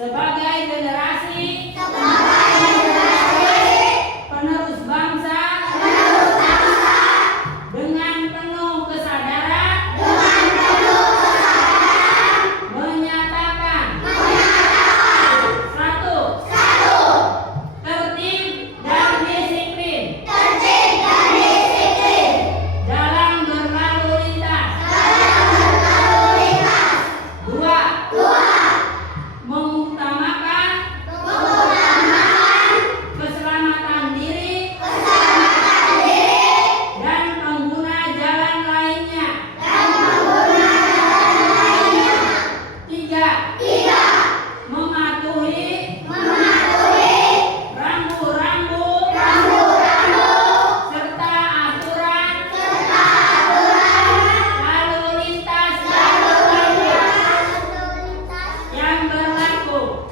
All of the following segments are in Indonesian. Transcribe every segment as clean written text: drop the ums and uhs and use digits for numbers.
sebagai generasi penerus bangsa dengan penuh kesadaran menyatakan satu, tertib dan disiplin dalam berlalu lintas. Dua, mengutamakan keselamatan diri dan pengguna jalan lainnya. Tiga, mematuhi rambu-rambu serta aturan lalu lintas yang berlaku.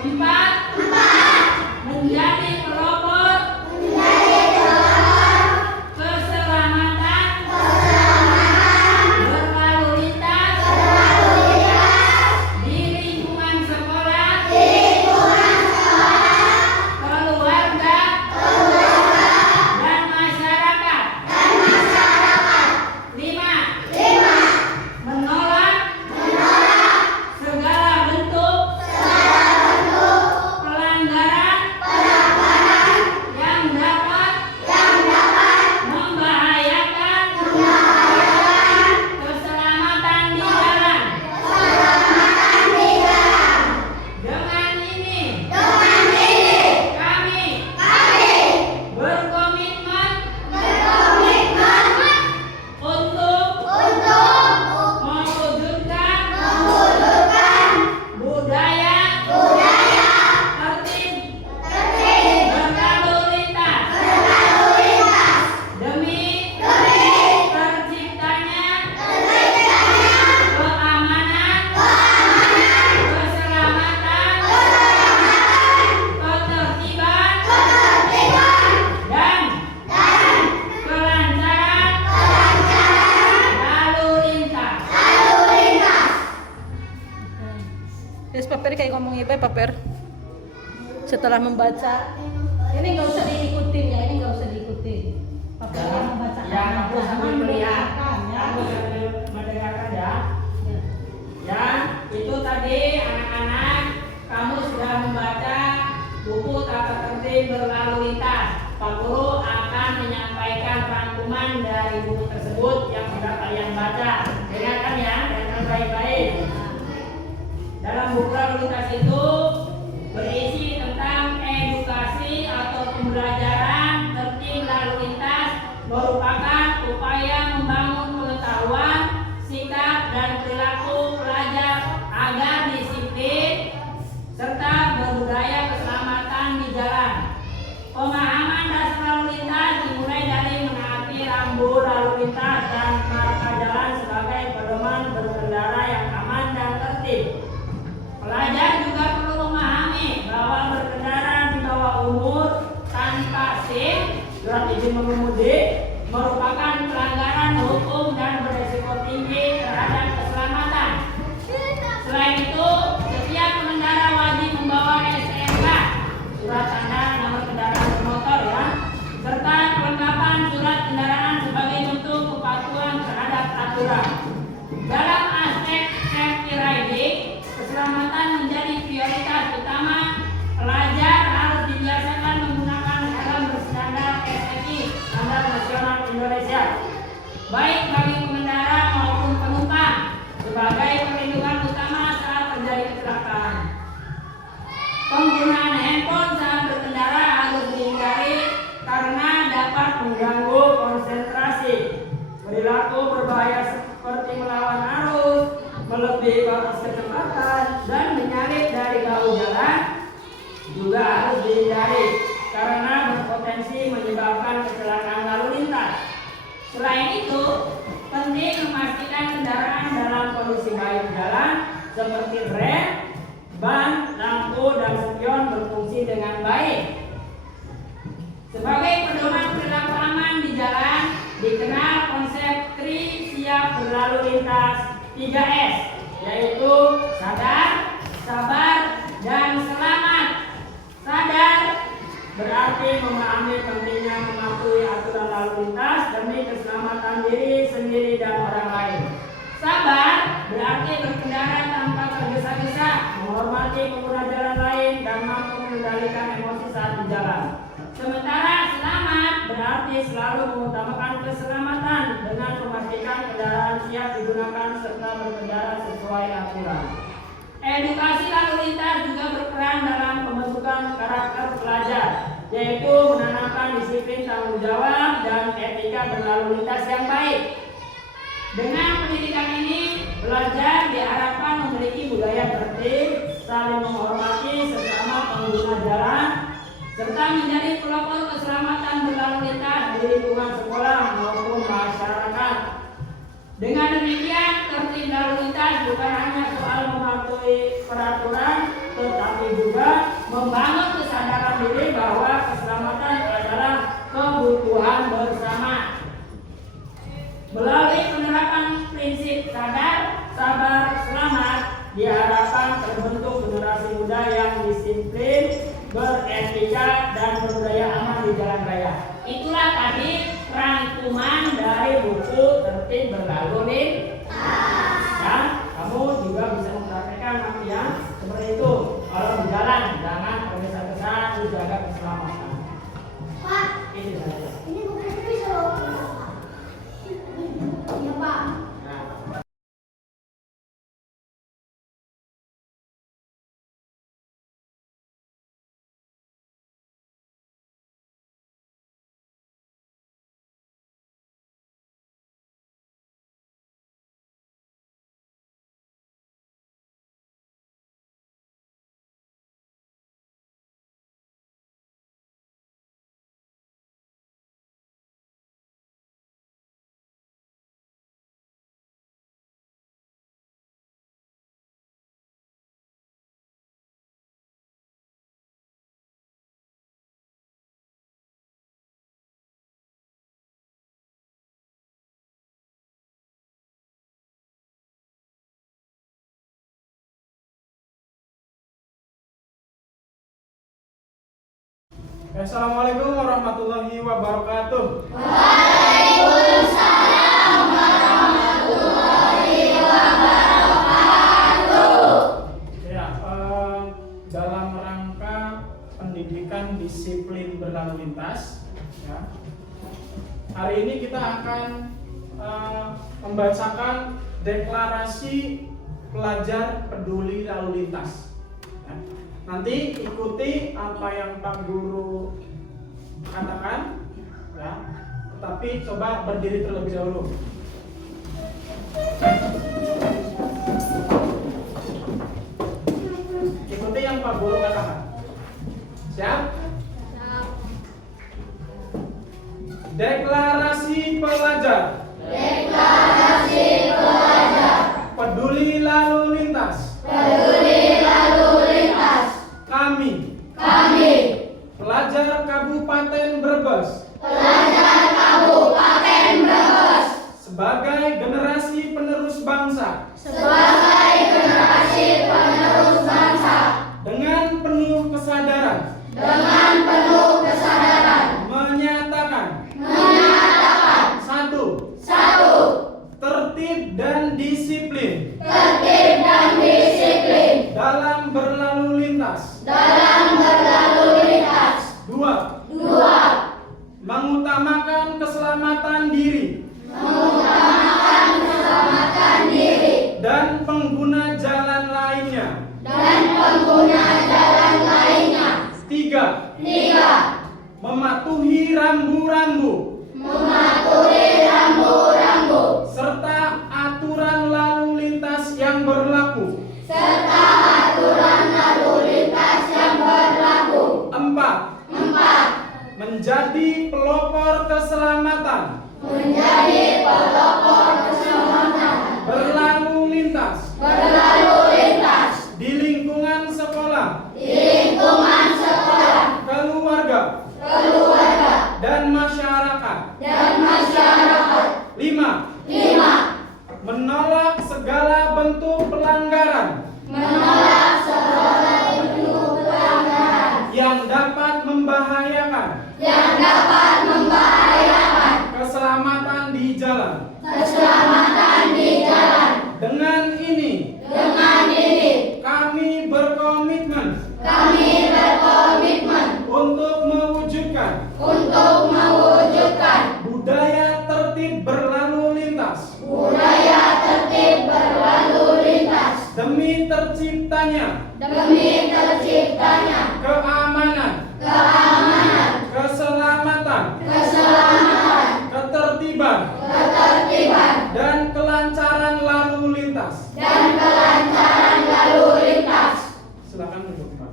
Empat, menjadi pelopor keselamatan berlalu lintas di lingkungan sekolah, keluarga, dan masyarakat. Lima, menolak segala bentuk pelanggaran yang dapat membahayakan keselamatan di jalan. Dengan ini kami berkomitmen untuk mewujudkan budaya tertib berlalu lintas demi terciptanya keamanan, keselamatan, ketertiban, dan kelancaran lalu lintas. Yes, Paper kayak ngomong iba, Paper. Setelah membaca, ini nggak usah diikutin ya, ini nggak usah diikutin. Paper yang membaca. Yang aku sambil melihat, ya. aku sambil mendengarkan ya. Ya, itu tadi anak-anak, kamu sudah membaca buku tata tertib berlalu lintas. Pak Guru akan menyampaikan rangkuman dari buku tersebut yang sudah kalian baca. Dengarkan ya, dengarkan baik-baik. Dalam buku lalu lintas itu berisi tentang edukasi atau pembelajaran tertib lalu lintas merupakan upaya membangun pengetahuan, sikap, dan perilaku pelajar agar disiplin serta berbudaya keselamatan di jalan. Pemahaman dasar lalu lintas dimulai dari menaati rambu lalu lintas dan marka jalan sebagai pedoman berkendara yang aman dan tertib. Pelajar juga perlu memahami bahwa berkendara di bawah umur tanpa SIM (surat izin mengemudi) merupakan pelanggaran hukum dan beresiko tinggi terhadap keselamatan. Selain itu, setiap pengendara wajib membawa STNK (surat tanda nomor kendaraan bermotor) ya, serta kelengkapan surat kendaraan sebagai bentuk kepatuhan terhadap aturan. Dalam aspek safety riding, keselamatan menjadi prioritas utama. Pelajar harus dibiasakan menggunakan helm berstandar SNI (Standar Nasional Indonesia), baik bagi pengendara maupun penumpang, sebagai perlindungan utama saat terjadi kecelakaan. Penggunaan handphone saat berkendara harus dihindari karena dapat mengganggu konsentrasi. Perilaku berbahaya seperti melawan arus, melebihi batas kecepatan, dan menyalip dari bahu jalan juga harus dihindari karena berpotensi menyebabkan kecelakaan lalu lintas. Selain itu, penting memastikan kendaraan dalam kondisi baik jalan seperti rem, ban, lampu, dan spion berfungsi dengan baik. Sebagai pedoman perilaku aman di jalan, dikenal konsep Tri Siap Berlalu Lintas 3S, yaitu sadar, menghormati, memahami pentingnya mematuhi aturan lalu lintas demi keselamatan diri sendiri dan orang lain. Sabar berarti berkendara tanpa tergesa-gesa, menghormati pengguna jalan lain dan mampu mengendalikan emosi saat di jalan. Sementara selamat berarti selalu mengutamakan keselamatan dengan memastikan kendaraan siap digunakan serta berkendara sesuai aturan. Edukasi lalu lintas juga berperan dalam pembentukan karakter pelajar, yaitu menanamkan disiplin tanggung jawab dan etika berlalu lintas yang baik. Dengan pendidikan ini, pelajar diharapkan memiliki budaya tertib, saling menghormati sesama pengguna jalan, serta menjadi pelopor keselamatan berlalu lintas di lingkungan sekolah maupun masyarakat. Dengan demikian, tertib lalu lintas bukan hanya soal mematuhi peraturan, tetapi juga membangun kesadaran diri bahwa keselamatan adalah kebutuhan bersama. Melalui penerapan prinsip sadar, sabar, selamat, diharapkan terbentuk generasi muda yang disiplin, beretika, dan berbudaya aman di jalan raya. Itulah tadi rangkuman dari buku Tertib Berlalu Lintas. Dan kamu juga bisa mempraktekkan nanti ya seperti itu. Kalau di jalan jangan tergesa-gesa, jaga keselamatan. Pak, Itu saja. ini bukunya bisa loh. Iya, Pak. Nah. Assalamualaikum warahmatullahi wabarakatuh. Waalaikumsalam warahmatullahi wabarakatuh. Ya, dalam rangka pendidikan disiplin berlalu lintas, ya, hari ini kita akan membacakan deklarasi pelajar peduli lalu lintas. Ya. Nanti ikuti apa yang Pak Guru katakan, ya. Tetapi coba berdiri terlebih dahulu. Ikuti yang Pak Guru katakan. Siap? Deklarasi pelajar. Deklarasi pelajar. Peduli lalu lintas. Peduli lalu lintas. Kami, pelajar Kabupaten Brebes, Kabupaten Brebes, sebagai generasi penerus bangsa, sebagai generasi penerus bangsa, dengan penuh kesadaran, menyatakan, satu, tertib dan disiplin dalam berlalu lintas. Dua, mengutamakan keselamatan diri dan pengguna jalan lainnya. Tiga, mematuhi rambu-rambu serta aturan lalu lintas yang berlaku. Empat, menjadi pelopor keselamatan berlalu lintas di lingkungan sekolah, keluarga, dan masyarakat. Lima, menolak segala bentuk pelanggaran yang dapat membahayakan jalan. Keselamatan di jalan. Dengan ini kami berkomitmen untuk mewujudkan budaya tertib berlalu lintas demi terciptanya keamanan, keselamatan, ketertiban, dan kelancaran lalu lintas. Silakan duduk, Pak.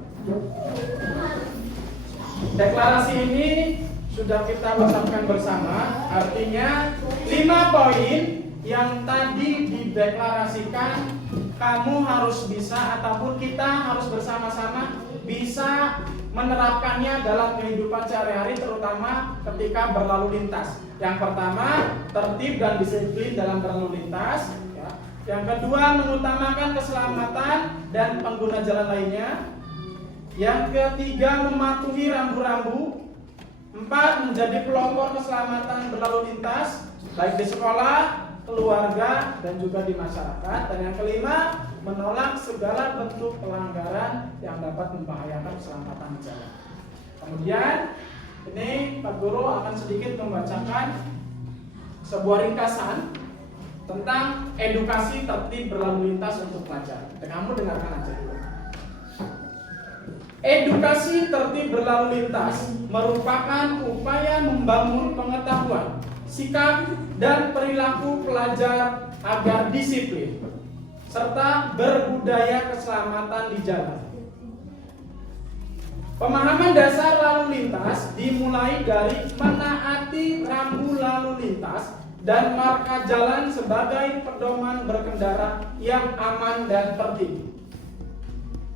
Deklarasi ini sudah kita ucapkan bersama, artinya 5 poin yang tadi dideklarasikan kamu harus bisa ataupun kita harus bersama-sama bisa menerapkannya dalam kehidupan sehari-hari, terutama ketika berlalu lintas. Yang pertama, tertib dan disiplin dalam berlalu lintas, ya. Yang kedua, mengutamakan keselamatan dan pengguna jalan lainnya. Yang ketiga, mematuhi rambu-rambu. 4, menjadi pelopor keselamatan berlalu lintas baik di sekolah, keluarga, dan juga di masyarakat. Dan yang kelima, menolak segala bentuk pelanggaran yang dapat membahayakan keselamatan di jalan. Kemudian ini Pak Guru akan sedikit membacakan sebuah ringkasan tentang edukasi tertib berlalu lintas untuk pelajar. Kamu dengarkan aja. Edukasi tertib berlalu lintas merupakan upaya membangun pengetahuan, sikap, dan perilaku pelajar agar disiplin serta berbudaya keselamatan di jalan. Pemahaman dasar lalu lintas dimulai dari menaati rambu lalu lintas dan marka jalan sebagai pedoman berkendara yang aman dan tertib.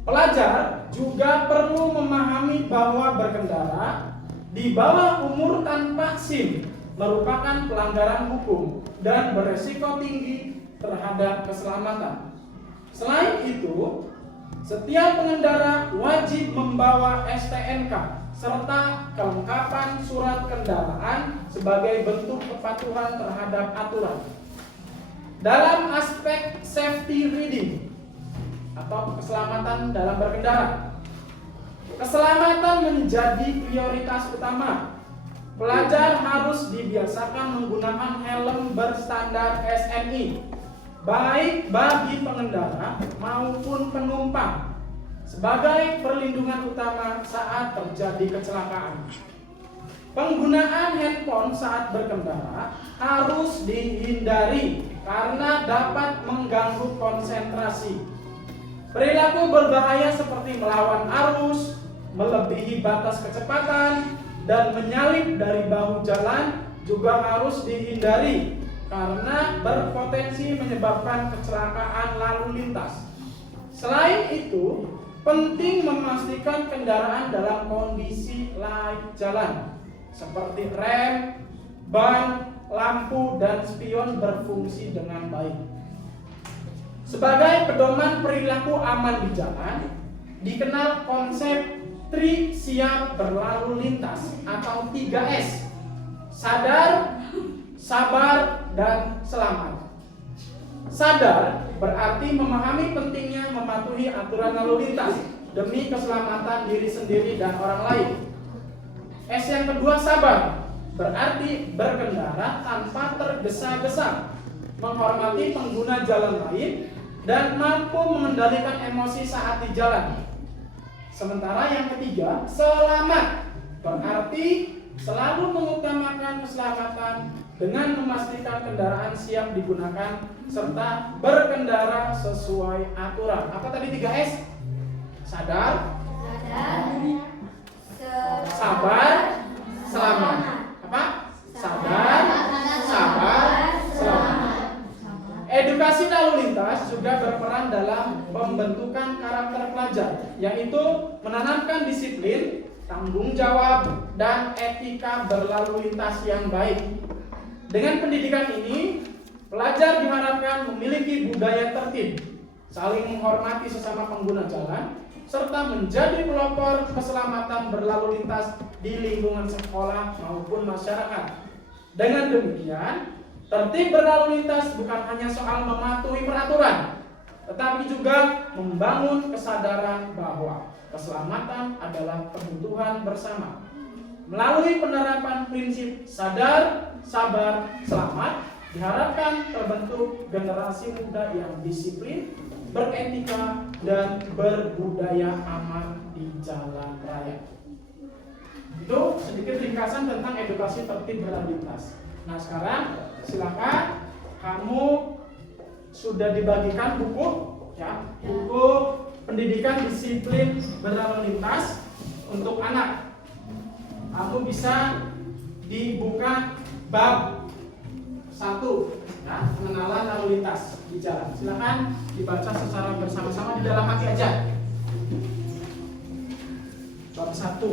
Pelajar juga perlu memahami bahwa berkendara di bawah umur tanpa SIM merupakan pelanggaran hukum dan beresiko tinggi terhadap keselamatan. Selain itu, setiap pengendara wajib membawa STNK serta kelengkapan surat kendaraan sebagai bentuk kepatuhan terhadap aturan. Dalam aspek safety reading atau keselamatan dalam berkendara, keselamatan menjadi prioritas utama. Pelajar harus dibiasakan menggunakan helm berstandar SNI baik bagi pengendara maupun penumpang sebagai perlindungan utama saat terjadi kecelakaan. Penggunaan handphone saat berkendara harus dihindari karena dapat mengganggu konsentrasi. Perilaku berbahaya seperti melawan arus, melebihi batas kecepatan, dan menyalip dari bahu jalan juga harus dihindari karena berpotensi menyebabkan kecelakaan lalu lintas. Selain itu, penting memastikan kendaraan dalam kondisi layak jalan seperti rem, ban, lampu, dan spion berfungsi dengan baik. Sebagai pedoman perilaku aman di jalan, dikenal konsep Tri Siap Berlalu Lintas atau 3S: sadar, sabar, dan selamat. Sadar berarti memahami pentingnya mematuhi aturan lalu lintas demi keselamatan diri sendiri dan orang lain. S yang kedua, sabar, berarti berkendara tanpa tergesa-gesa, menghormati pengguna jalan lain, dan mampu mengendalikan emosi saat di jalan. Sementara yang ketiga, selamat, berarti selalu mengutamakan keselamatan dengan memastikan kendaraan siap digunakan serta berkendara sesuai aturan. Apa tadi 3S? Sadar, sabar, selamat. Apa? Sadar, sabar, selamat. Edukasi lalu lintas juga berperan dalam pembentukan karakter pelajar, yaitu menanamkan disiplin, tanggung jawab, dan etika berlalu lintas yang baik. Dengan pendidikan ini, pelajar diharapkan memiliki budaya tertib, saling menghormati sesama pengguna jalan, serta menjadi pelopor keselamatan berlalu lintas di lingkungan sekolah maupun masyarakat. Dengan demikian, Tertib berlalu lintas bukan hanya soal mematuhi peraturan, tetapi juga membangun kesadaran bahwa keselamatan adalah kebutuhan bersama. Melalui penerapan prinsip sadar, sabar, selamat, diharapkan terbentuk generasi muda yang disiplin, beretika, dan berbudaya aman di jalan raya. Itu sedikit ringkasan tentang edukasi tertib berlalu lintas. Nah sekarang silakan, kamu sudah dibagikan buku, ya, buku pendidikan disiplin berlalu lintas untuk anak. Kamu bisa dibuka bab 1, ya, pengenalan lalu lintas di jalan. Silakan dibaca secara bersama-sama di dalam hati aja. Bab 1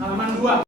halaman 2.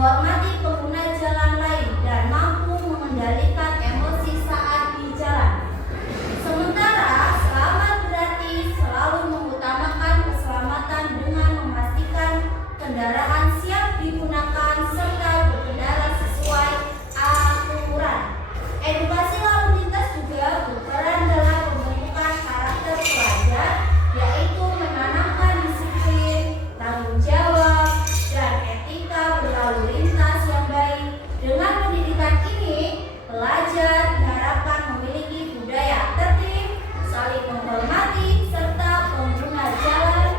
menghormati pengguna jalan lain, dan mampu mengendalikan emosi saat di jalan. Sementara selamat berarti selalu mengutamakan keselamatan dengan memastikan kendaraan siap digunakan serta berkendara sesuai aturan. Edukasi lalu lintas juga berperan dalam pembentukan karakter pelajar, yaitu menanamkan disiplin, tanggung jawab, dan etika berlalu lintas yang baik. Dengan pendidikan ini, pelajar diharapkan memiliki budaya tertib, saling menghormati, serta pengguna jalan,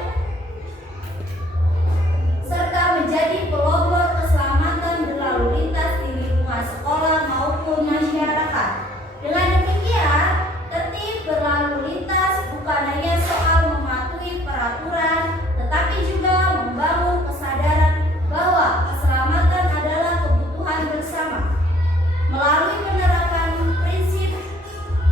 serta menjadi pelopor keselamatan berlalu lintas di lingkungan sekolah maupun masyarakat. Dengan demikian, tertib berlalu lintas bukan hanya soal mematuhi peraturan, tetapi juga membangun kesadaran bahwa keselamatan adalah kebutuhan bersama. Melalui penerapan prinsip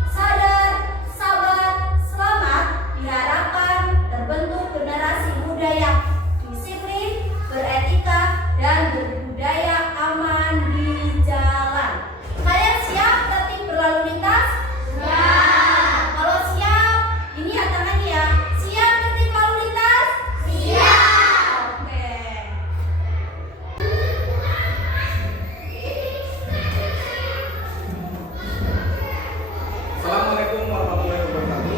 sadar, sabar, selamat, diharapkan terbentuk generasi muda yang disiplin, beretika, dan berbudaya aman di jalan. Kalian siap tertib berlalu lintas? Siap. Kalau siap, ini ya tangannya ya. Siap tertib lalu lintas? Siap. Oke. Assalamualaikum warahmatullahi wabarakatuh.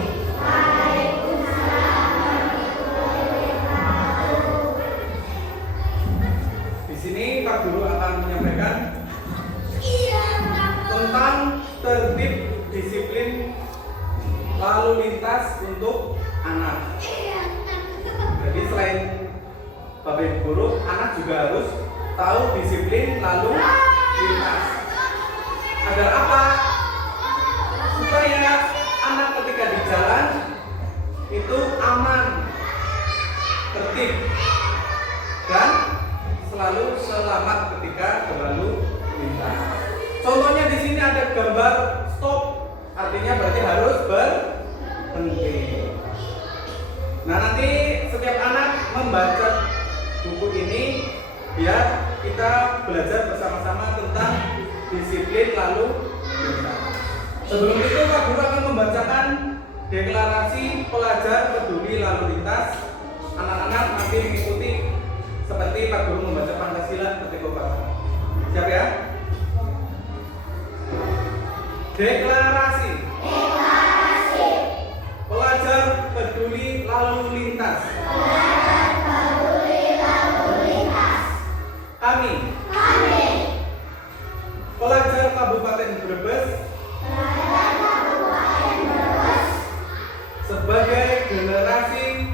Di sini Pak Guru akan menyampaikan tentang tertib disiplin lalu lintas untuk anak. Jadi selain Bapak Ibu Guru, anak juga harus tahu disiplin lalu lintas. Agar apa? Supaya anak ketika di jalan itu aman, tertib, dan selalu selamat ketika berlalu lintas. Contohnya di sini ada gambar stop, artinya berarti harus berhenti. Nah, nanti setiap anak membaca buku ini biar kita belajar bersama-sama tentang disiplin lalu lintas. Sebelum itu Pak Guru akan membacakan deklarasi pelajar peduli lalu lintas. Anak-anak nanti mengikuti seperti Pak Guru membaca Pancasila ketika upacara. Siap ya? Deklarasi. Pelajar peduli lalu lintas. Kami. Pelajar Kabupaten Brebes. Sebagai generasi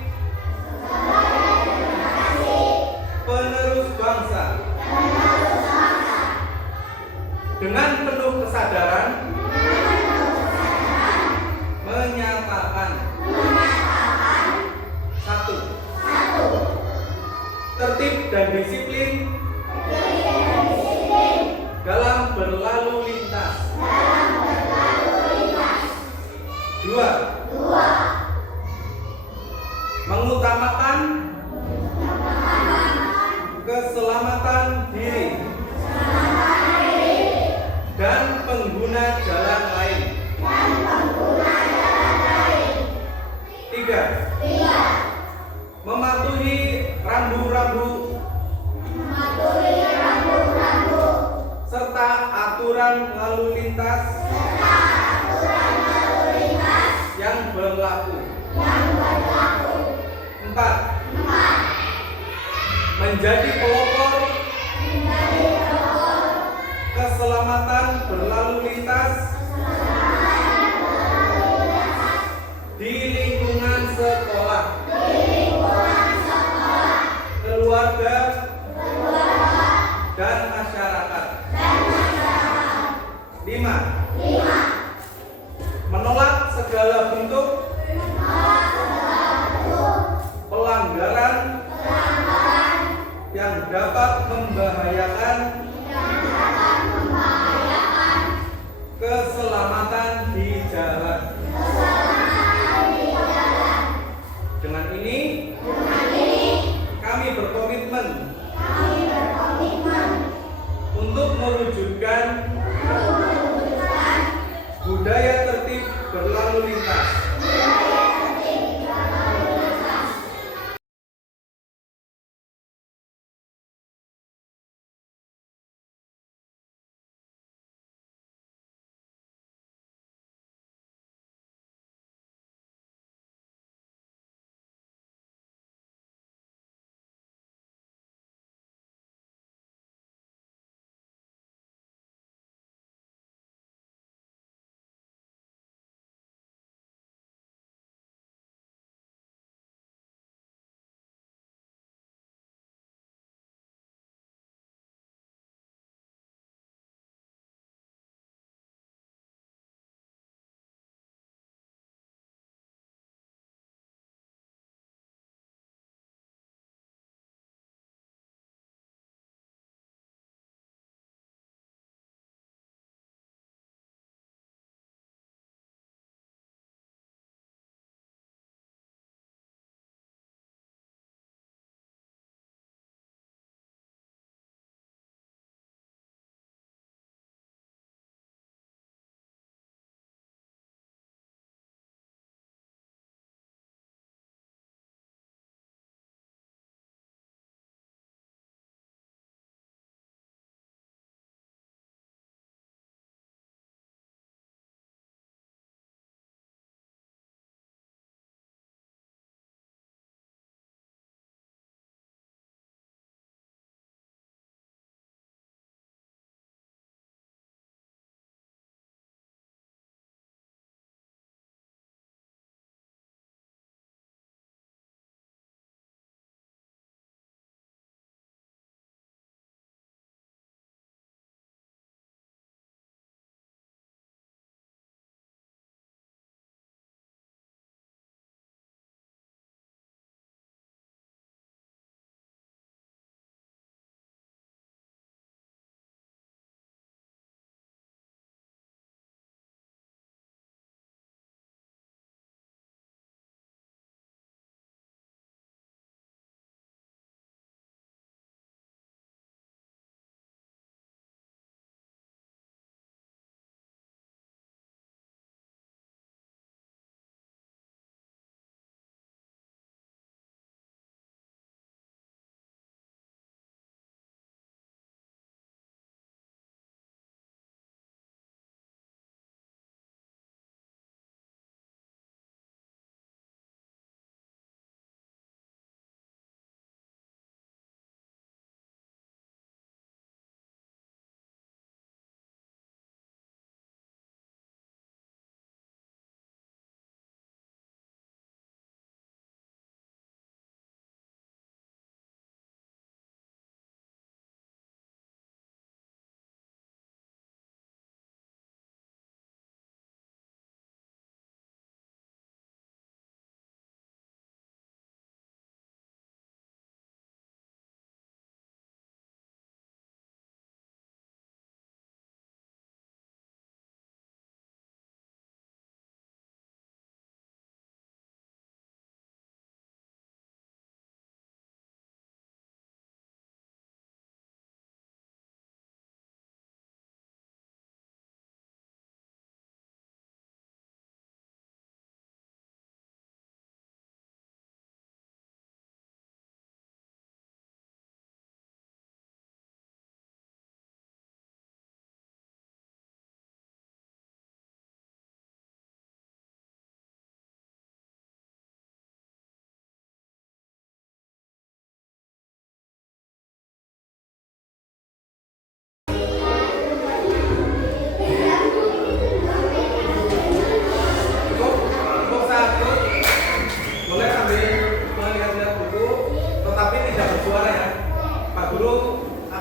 penerus bangsa, dengan penuh kesadaran menyatakan satu, tertib dan disiplin dalam berlalu lintas. Dua, mengutamakan keselamatan diri dan pengguna jalan lain. Tiga, mematuhi rambu-rambu serta aturan lalu lintas yang berlaku. Empat, menjadi pelopor keselamatan berlalu lintas di lingkungan sekolah, keluarga, dan masyarakat. Lima, menolak segala bentuk pelanggaran yang dapat membahayakan keselamatan di jalan. Dengan ini kami berkomitmen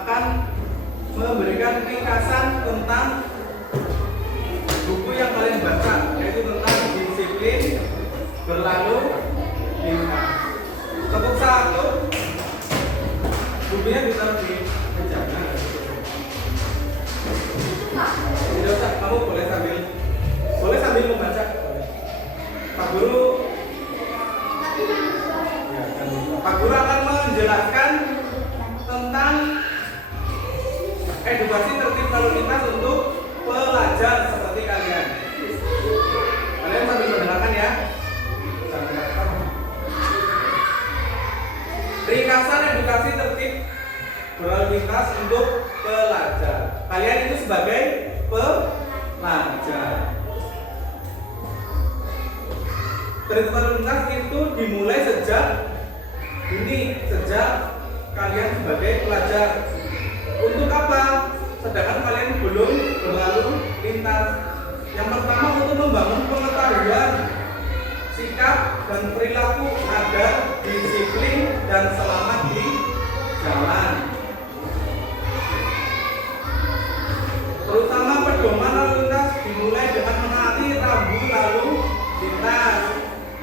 akan memberikan ringkasan tentang buku yang kalian baca, yaitu tentang disiplin berlalu lintas. Tepuk satu, bukunya ditaruh di meja. Tidak usah, kamu boleh sambil membaca. Pak Guru, ya, Pak Guru akan menjelaskan tentang edukasi tertib lalu lintas untuk pelajar seperti kalian. Kalian sambil mendengarkan ya. Ringkasan edukasi tertib berlalu lintas untuk pelajar. Kalian itu sebagai pelajar. Tertib lalu lintas itu dimulai sejak kalian sebagai pelajar. Untuk apa? Sedangkan kalian belum berlalu lintas. Yang pertama untuk membangun pengetahuan, sikap dan perilaku agar disiplin dan selamat di jalan. Terutama pedoman lalu lintas dimulai dengan menaati rambu lalu lintas.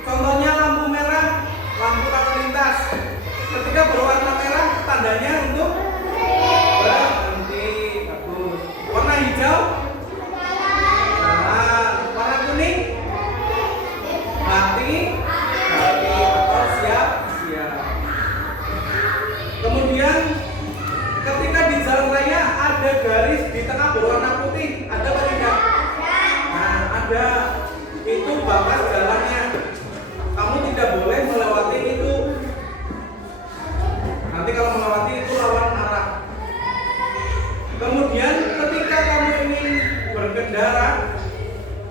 Contohnya lampu merah, lampu lalu lintas. Ketika berwarna merah, tandanya untuk berhenti. Bagus. Warna hijau, jalan. Warna kuning, mati atau siap. Kemudian ketika di jalan raya ada garis di tengah berwarna putih, ada apa tidak? Nah, ada. Itu batas jalannya. Kamu tidak boleh melewati itu. Nanti kalau melewati itu lawan arah. Kemudian ketika kamu ingin berkendara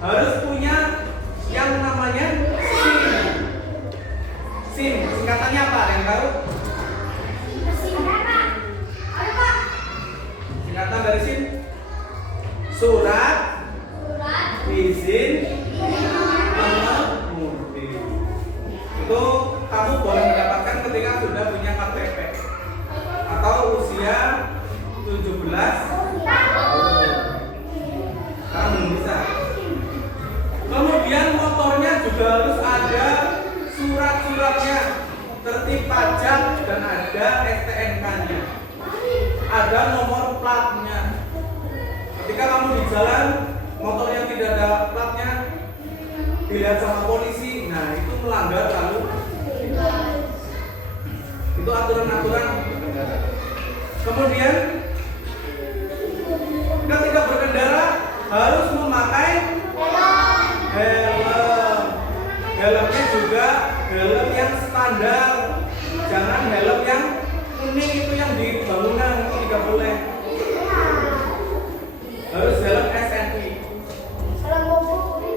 harus punya yang namanya SIM. SIM singkatannya apa? Yang tahu? Singkatan dari SIM? Surat izin mengemudi. Itu kamu boleh mendapatkan ketika sudah punya KTP atau usia 17 tahun. Kamu belum bisa. Kemudian motornya juga harus ada surat-suratnya, tertib pajak dan ada STNK-nya. Ada nomor platnya. Ketika kamu di jalan, motor yang tidak ada platnya dilihat sama polisi, nah itu melanggar lalu. Itu aturan-aturan berkendara. Kemudian ketika berkendara harus memakai helm. Helmnya juga helm yang standar. Jangan helm yang kuning itu yang di bangunan, itu tidak boleh. Harus helm SNI.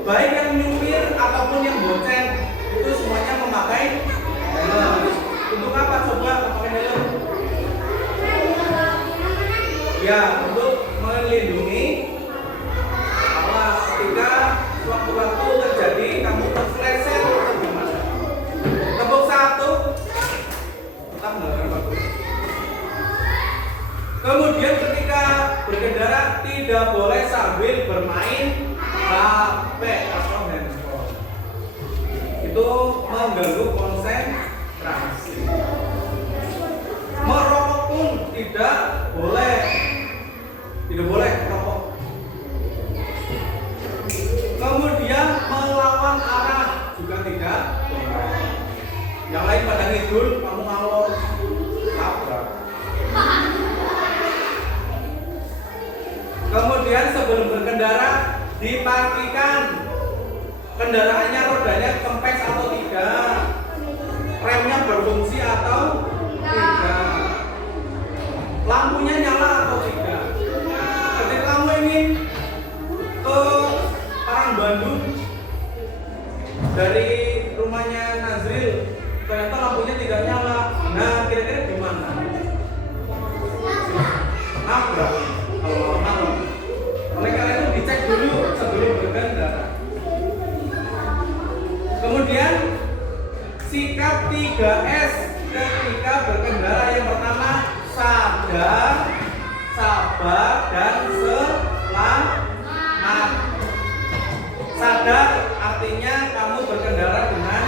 Baik yang nyupir ataupun yang boceng itu semuanya memakai helm. Untuk apa coba memakai helm? Ya, untuk melindungi bahwa ketika waktu-waktu terjadi kamu terpeleset atau gimana. Tepuk satu. Tetap melakukan bagus. Kemudian ketika berkendara tidak boleh sambil bermain HP atau handphone. Itu mengganggu konsentrasi. Merokok pun tidak boleh. Tidak boleh merokok. Kemudian melawan arah juga tidak boleh. Yang lain pada ngidul, kamu ngalor, tabrak. Kemudian sebelum berkendara dipastikan kendaraannya rodanya kempes atau tidak, remnya berfungsi atau tidak, lampunya nyala atau tidak. Ketika kamu ingin ke Parang Bandung dari rumahnya Nazril, ternyata lampunya tidak nyala. Nah, kira-kira gimana? Nabrak kalau malam. Oleh karena itu dicek dulu sebelum berkendara. Kemudian sikap 3S ketika berkendara. Yang pertama, sadar, sabar dan selamat. Sadar artinya kamu berkendara dengan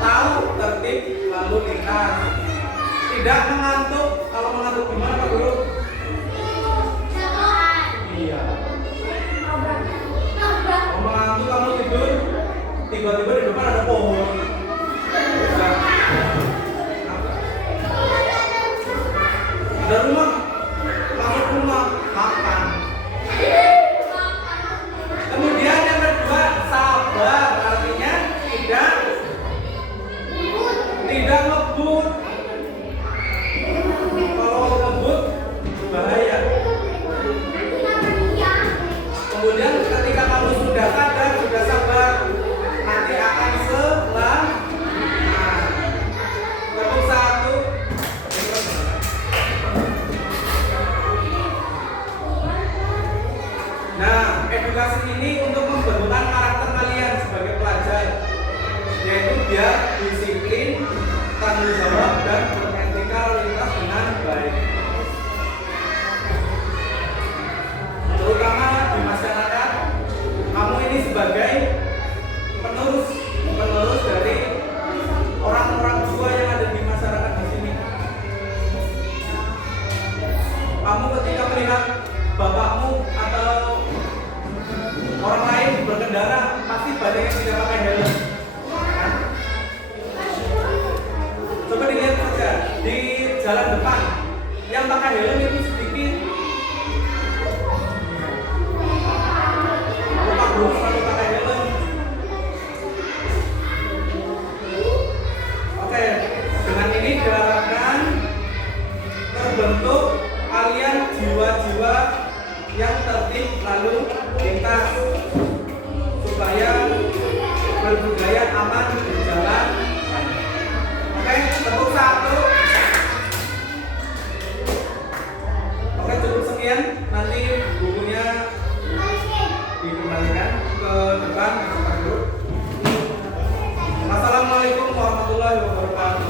tahu tertib lalu lintas. Tidak mengantuk. Kalau mengantuk gimana Pak Guru? Iya. Kalau mengantuk kamu tidur, tiba-tiba di depan ada pohon. Ada rumah, masuk rumah, makan. Kemudian yang kedua, sabar artinya tidak ngebut. Kalau ngebut bahaya. Kemudian ketika kamu sudah sadar, sudah sabar, nanti akan selamat. Tepuk satu. Nah, edukasi ini untuk membentukkan karakter kalian sebagai pelajar, yaitu biar disiplin, tanggung jawab, dan beretika lalu lintas dengan baik. Terutama di masyarakat, kamu ini sebagai penerus dari orang-orang tua yang ada di masyarakat di sini. Kamu ketika melihat bapakmu atau orang lain berkendara, pasti banyak yang tidak pakai helm. Kan? Coba dilihat saja di jalan depan, yang pakai helm itu sedikit. Bapak Guru selalu pakai helm. Oke, dengan ini diharapkan terbentuk kalian jiwa-jiwa yang tertib lalu lintas supaya berbudaya aman berjalan. Oke, tepuk satu. Oke, cukup sekian. Nanti bukunya dikembalikan ke depan ke Pak Guru. Assalamualaikum warahmatullahi wabarakatuh.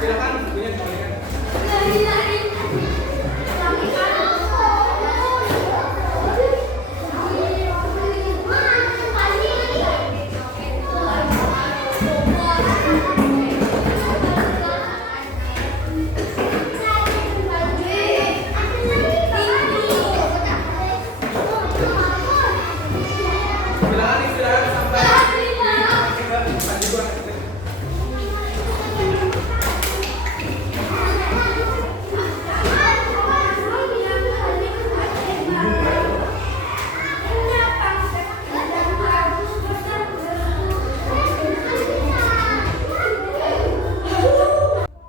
Silakan bukunya dikembalikan. Silakan istirahat sampai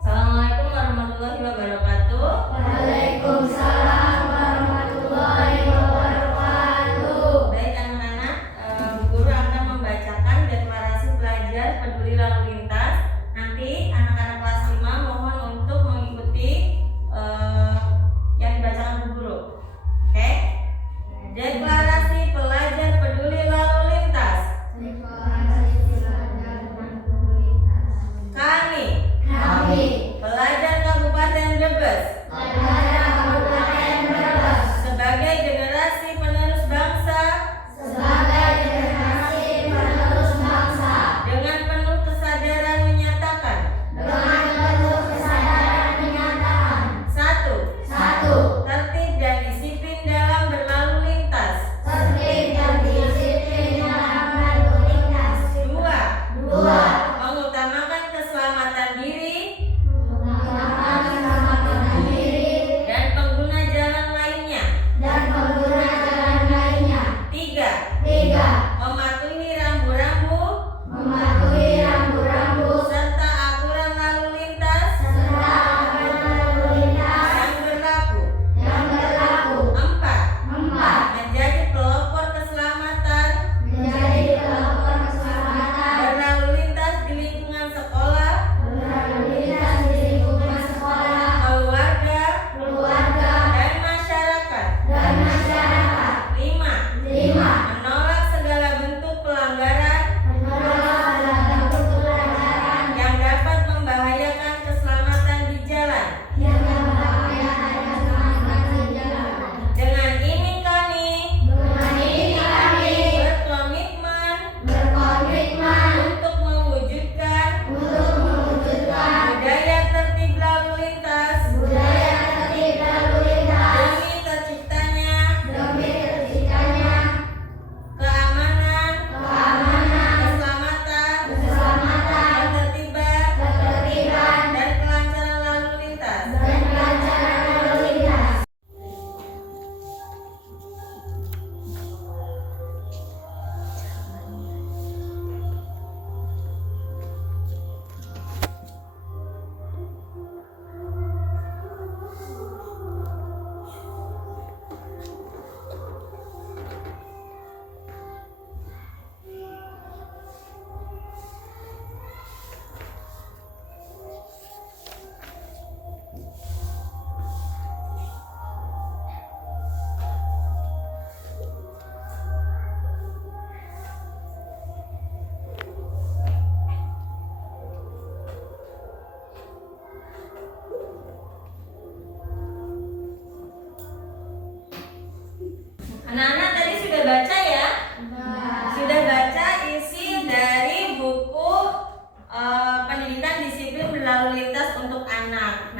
Assalamualaikum warahmatullahi wabarakatuh. Waalaikumsalam warahmatullahi wabarakatuh. Baik anak-anak, Bu Guru akan membacakan deklarasi pelajar peduli lalu lintas. Nanti anak-anak kelas 5 mohon untuk mengikuti yang dibacakan Bu Guru. Oke? Deklarasi pelajar peduli lalu lintas. Kami, pelajar Kabupaten Brebes, sebagai generasi penerus bangsa, dengan penuh kesadaran menyatakan, satu, tertib dan disiplin dalam berlalu lintas. Dua, mengutamakan keselamatan diri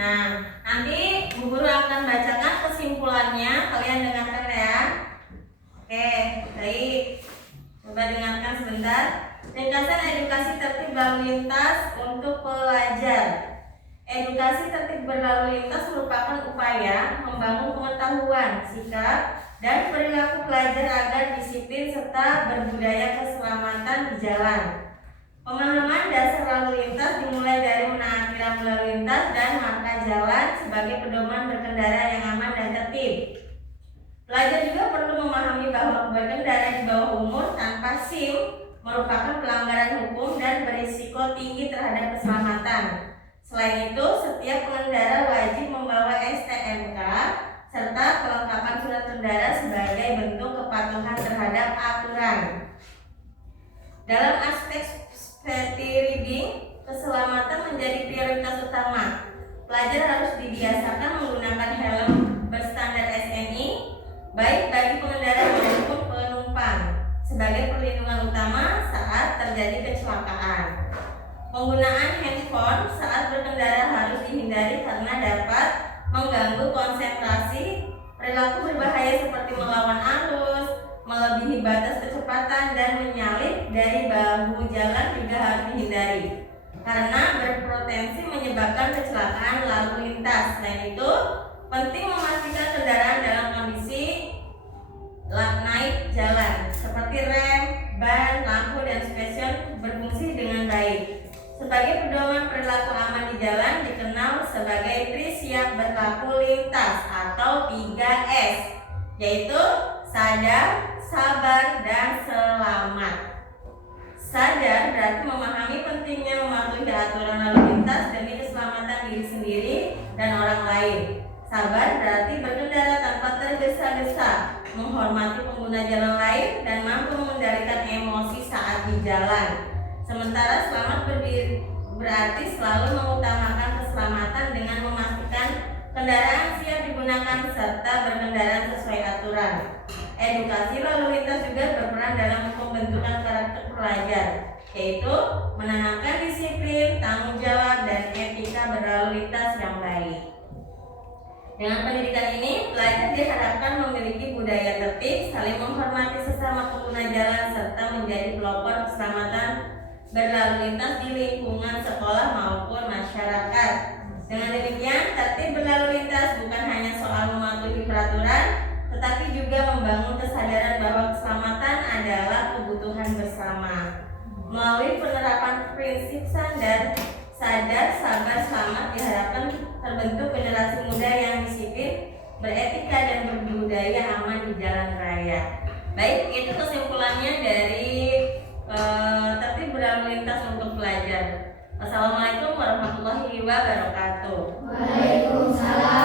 Nah, nanti Bu Guru akan bacakan kesimpulannya, kalian dengarkan ya. Oke, baik. Coba dengarkan sebentar. Ringkasan edukasi tertib lalu lintas untuk pelajar. Edukasi tertib berlalu lintas merupakan upaya membangun pengetahuan, sikap, dan perilaku pelajar agar disiplin serta berbudaya keselamatan di jalan. Pemahaman dasar lalu lintas dimulai dari menaati rambu lalu lintas dan marka jalan sebagai pedoman berkendara yang aman dan tertib. Pelajar juga perlu memahami bahwa berkendara di bawah umur tanpa SIM merupakan pelanggaran hukum dan berisiko tinggi terhadap keselamatan. Selain itu, setiap pengendara wajib membawa STNK serta kelengkapan surat kendara sebagai bentuk kepatuhan terhadap aturan. Dalam aspek safety reading, keselamatan menjadi prioritas utama. Pelajar harus dibiasakan menggunakan helm berstandar SNI, baik bagi pengendara maupun penumpang, sebagai perlindungan utama saat terjadi kecelakaan. Penggunaan handphone saat berkendara harus dihindari karena dapat mengganggu konsentrasi. Perilaku berbahaya seperti melawan arus, melebihi batas kecepatan, dan menyalip dari bahu jalan juga harus dihindari karena berpotensi menyebabkan kecelakaan lalu lintas. Selain itu, penting memastikan kendaraan dalam kondisi naik jalan seperti rem, ban, lampu, dan spion berfungsi dengan baik. Sebagai pedoman perilaku aman di jalan dikenal sebagai Trisiap berlaku lintas atau 3S, yaitu sadar, sabar, dan selamat. Sadar berarti memahami pentingnya mematuhi aturan lalu lintas demi keselamatan diri sendiri dan orang lain. Sabar berarti berkendara tanpa tergesa-gesa, menghormati pengguna jalan lain, dan mampu mengendalikan emosi saat di jalan. Sementara selamat berarti selalu mengutamakan keselamatan dengan memastikan kendaraan siap digunakan serta berkendara sesuai aturan. Edukasi lalu lintas juga berperan dalam pembentukan karakter pelajar, yaitu menanamkan disiplin, tanggung jawab, dan etika berlalu lintas yang baik. Dengan pendidikan ini, pelajar diharapkan memiliki budaya tertib, saling menghormati sesama pengguna jalan, serta menjadi pelopor keselamatan berlalu lintas di lingkungan sekolah maupun masyarakat. Dengan demikian, tertib berlalu lintas bukan hanya soal mematuhi peraturan, tetapi juga membangun kesadaran bahwa keselamatan adalah kebutuhan bersama. Melalui penerapan prinsip sadar, sabar, selamat, diharapkan terbentuk generasi muda yang disiplin, beretika, dan berbudaya aman di jalan raya. Baik, itu kesimpulannya dari tertib berlalu lintas untuk pelajar. Wassalamualaikum warahmatullahi wabarakatuh. Waalaikumsalam